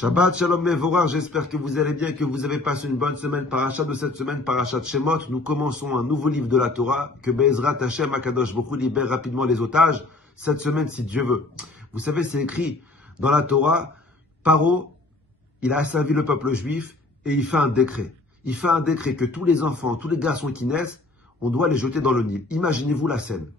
Shabbat Shalom Mevorach, j'espère que vous allez bien, que vous avez passé une bonne semaine. Parachat de cette semaine, Parachat Shemot. Nous commençons un nouveau livre de la Torah, que Be'ezrat Hashem Akadosh Baruch Hu libère rapidement les otages, cette semaine si Dieu veut. Vous savez, c'est écrit dans la Torah, Paro, il a asservi le peuple juif et il fait un décret. Il fait un décret que tous les enfants, tous les garçons qui naissent, on doit les jeter dans le Nil. Imaginez-vous la scène.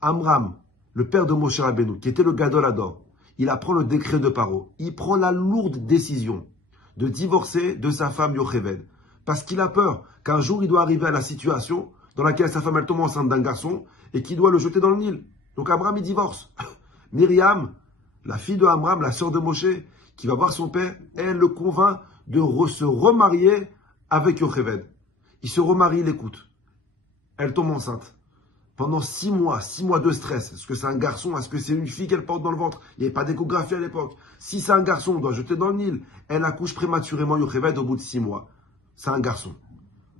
Amram, le père de Moshe Rabbeinu, qui était le Gadol Hador, il apprend le décret de Paro. Il prend la lourde décision de divorcer de sa femme Yocheved. Parce qu'il a peur qu'un jour il doit arriver à la situation dans laquelle sa femme elle tombe enceinte d'un garçon et qu'il doit le jeter dans le Nil. Donc Amram il divorce. Myriam, la fille de Amram, la sœur de Moshe, qui va voir son père, elle le convainc de se remarier avec Yocheved. Il se remarie, il écoute. Elle tombe enceinte. Pendant 6 mois de stress. Est-ce que c'est un garçon? Est-ce que c'est une fille qu'elle porte dans le ventre? Il n'y avait pas d'échographie à l'époque. Si c'est un garçon, on doit jeter dans le Nil. Elle accouche prématurément Yocheved au bout de 6 mois. C'est un garçon.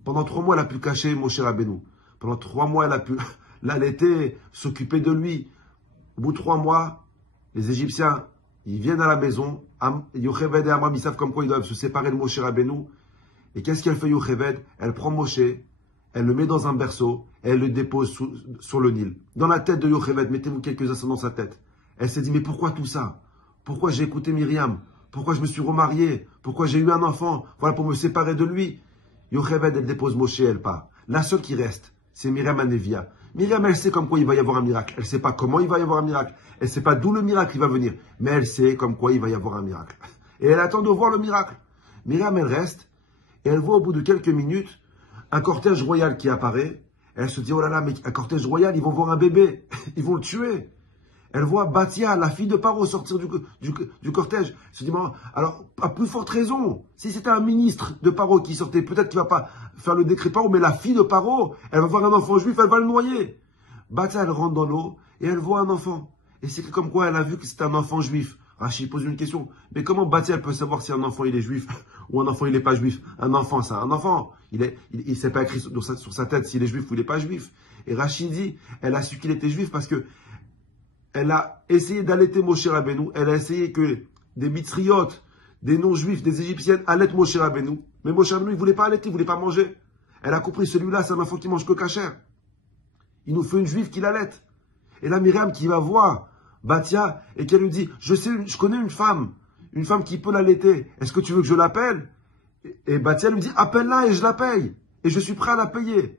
Pendant 3 mois, elle a pu cacher Moshe Rabbeinu. Pendant 3 mois, elle a pu l'allaiter, s'occuper de lui. Au bout de 3 mois, les Égyptiens, ils viennent à la maison. Yocheved et Amram, ils savent comme quoi ils doivent se séparer de Moshe Rabbeinu. Et qu'est-ce qu'elle fait Yocheved? Elle prend Moshe, elle le met dans un berceau, et elle le dépose sur le Nil. Dans la tête de Yocheved, mettez-vous quelques instants dans sa tête. Elle s'est dit, mais pourquoi tout ça? Pourquoi j'ai écouté Myriam? Pourquoi je me suis remarié? Pourquoi j'ai eu un enfant? Voilà, pour me séparer de lui. Yocheved, elle dépose Moshe, elle part. La seule qui reste, c'est Myriam Anevia. Myriam, elle sait comme quoi il va y avoir un miracle. Elle ne sait pas comment il va y avoir un miracle. Elle ne sait pas d'où le miracle il va venir. Mais elle sait comme quoi il va y avoir un miracle. Et elle attend de voir le miracle. Myriam, elle reste. Et elle voit au bout de quelques minutes un cortège royal qui apparaît. Elle se dit, oh là là, mais un cortège royal, ils vont voir un bébé. Ils vont le tuer. Elle voit Batia, la fille de Paro, sortir du cortège. Elle se dit, bon, alors, à plus forte raison, si c'était un ministre de Paro qui sortait, peut-être qu'il ne va pas faire le décret Paro, mais la fille de Paro, elle va voir un enfant juif, elle va le noyer. Batia, elle rentre dans l'eau et elle voit un enfant. Et c'est comme quoi elle a vu que c'était un enfant juif. Rachid pose une question. Mais comment Batia, elle peut savoir si un enfant il est juif ou un enfant il n'est pas juif? Un enfant, c'est un enfant. Il s'est pas écrit sur sa tête s'il est juif ou il n'est pas juif. Et Rachid dit, elle a su qu'il était juif parce que elle a essayé d'allaiter Moshe Rabbeinu. Elle a essayé que des mitzriotes, des non-juifs, des égyptiennes allaitent Moshe Rabbeinu. Mais Moshe Rabbeinu, il ne voulait pas allaiter, il ne voulait pas manger. Elle a compris, celui-là, c'est un enfant qui mange que kasher. Il nous faut une juive qui l'allaite. Et là, Myriam qui va voir Batia et qui lui dit, je connais une femme qui peut l'allaiter. Est-ce que tu veux que je l'appelle? Et Batia lui dit, appelle-la et je la paye. Et je suis prêt à la payer.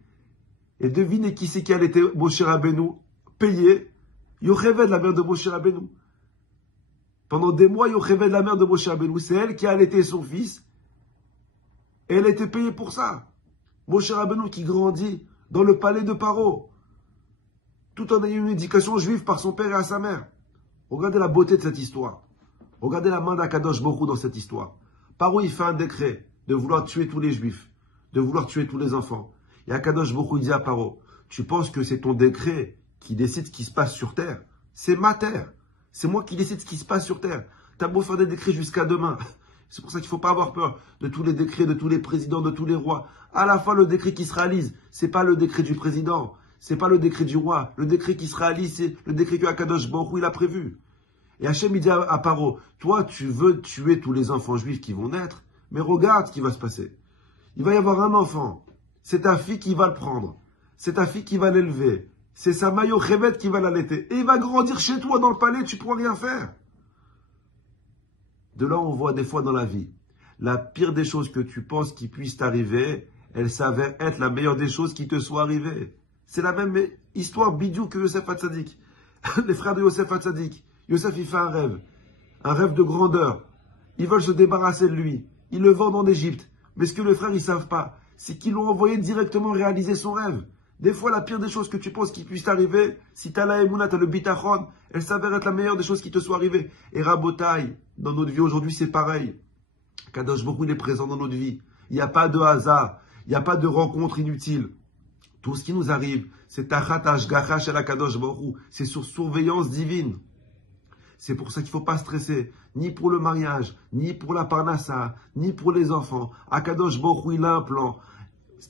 Et devinez qui c'est qui a allaité Moshe Rabbeinu payé? Yocheved, la mère de Moshe Rabbeinu. Pendant des mois, Yocheved, la mère de Moshe Rabbeinu, c'est elle qui a allaité son fils. Et elle a été payée pour ça. Moshe Rabbeinu qui grandit dans le palais de Paro, tout en ayant une éducation juive par son père et à sa mère. Regardez la beauté de cette histoire. Regardez la main d'Akadosh Baruch Hu dans cette histoire. Paro, il fait un décret de vouloir tuer tous les juifs, de vouloir tuer tous les enfants. Et Akadosh Baruch Hu dit à Paro, tu penses que c'est ton décret qui décide ce qui se passe sur terre? C'est ma terre. C'est moi qui décide ce qui se passe sur terre. T'as beau faire des décrets jusqu'à demain. C'est pour ça qu'il ne faut pas avoir peur de tous les décrets, de tous les présidents, de tous les rois. À la fin, le décret qui se réalise, c'est pas le décret du président. C'est pas le décret du roi. Le décret qui se réalise, c'est le décret que Akadosh Baruch Hu il a prévu. Et Hachem, il dit à Paro, toi, tu veux tuer tous les enfants juifs qui vont naître, mais regarde ce qui va se passer. Il va y avoir un enfant. C'est ta fille qui va le prendre. C'est ta fille qui va l'élever. C'est sa mère Yocheved qui va l'allaiter. Et il va grandir chez toi dans le palais, tu ne pourras rien faire. De là, on voit des fois dans la vie, la pire des choses que tu penses qui puisse t'arriver, elle s'avère être la meilleure des choses qui te soit arrivée. C'est la même histoire bidou que Yosef Hatzadik. Les frères de Yosef Hatzadik. Yosef, il fait un rêve de grandeur. Ils veulent se débarrasser de lui. Ils le vendent en Égypte. Mais ce que les frères, ils ne savent pas, c'est qu'ils l'ont envoyé directement réaliser son rêve. Des fois, la pire des choses que tu penses qui puisse t'arriver, si tu as la émouna, tu as le bitachon, elle s'avère être la meilleure des choses qui te soit arrivée. Et Rabotai, dans notre vie aujourd'hui, c'est pareil. Kadosh Baruch Hu, il est présent dans notre vie. Il n'y a pas de hasard. Il n'y a pas de rencontre inutile. Tout ce qui nous arrive, c'est Tachat Hashgacha Shel Kadosh Baruch Hu. C'est sur surveillance divine. C'est pour ça qu'il ne faut pas stresser, ni pour le mariage, ni pour la parnassa, ni pour les enfants. Akadosh Baruch Hu, il a un plan.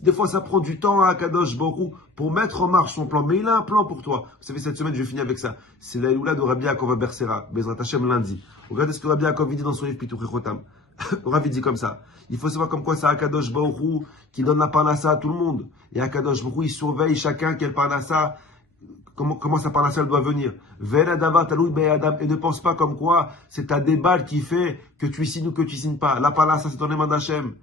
Des fois, ça prend du temps à Akadosh Baruch Hu pour mettre en marche son plan. Mais il a un plan pour toi. Vous savez, cette semaine, je finis avec ça. C'est la Iloula de Rabbi Yaakov Bersera, Bezrat Hashem lundi. Regardez ce que Rabbi Yaakov dit dans son livre Pituchei Chotam. Rabbi dit comme ça. Il faut savoir comme quoi c'est Akadosh Baruch Hu qui donne la parnassa à tout le monde. Et Akadosh Baruch Hu, il surveille chacun quel parnassa, comment sa parnassa doit venir. Vela davar taloui be'adam. Et ne pense pas comme quoi c'est ta déballe qui fait que tu signes ou que tu signes pas. La parnassa, c'est dans les mains d'Hachem.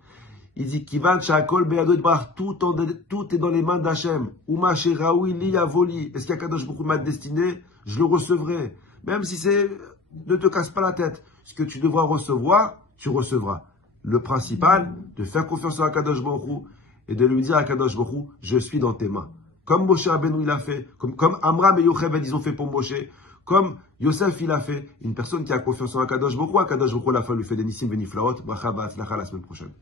Il dit Kivan Shakol Be'ado Itbarach, tout est dans les mains d'Hachem. Uma Sheraoui Li Avoli. Est-ce qu'Akadosh Baruch Hu m'a destiné? Je le recevrai. Même si c'est, ne te casse pas la tête. Ce que tu devras recevoir, tu recevras. Le principal, de faire confiance à Akadosh Baruch Hu et de lui dire à Akadosh Baruch Hu, je suis dans tes mains. Comme Moshe Rabbeinu il a fait, comme Amram et Yocheved ils ont fait pour Moshe, comme Yosef il a fait. Une personne qui a confiance en Akadosh Baruch Hu, Akadosh Baruch Hu à la fin lui fait des nissim beniflaot. Bracha v'atzlacha la semaine prochaine.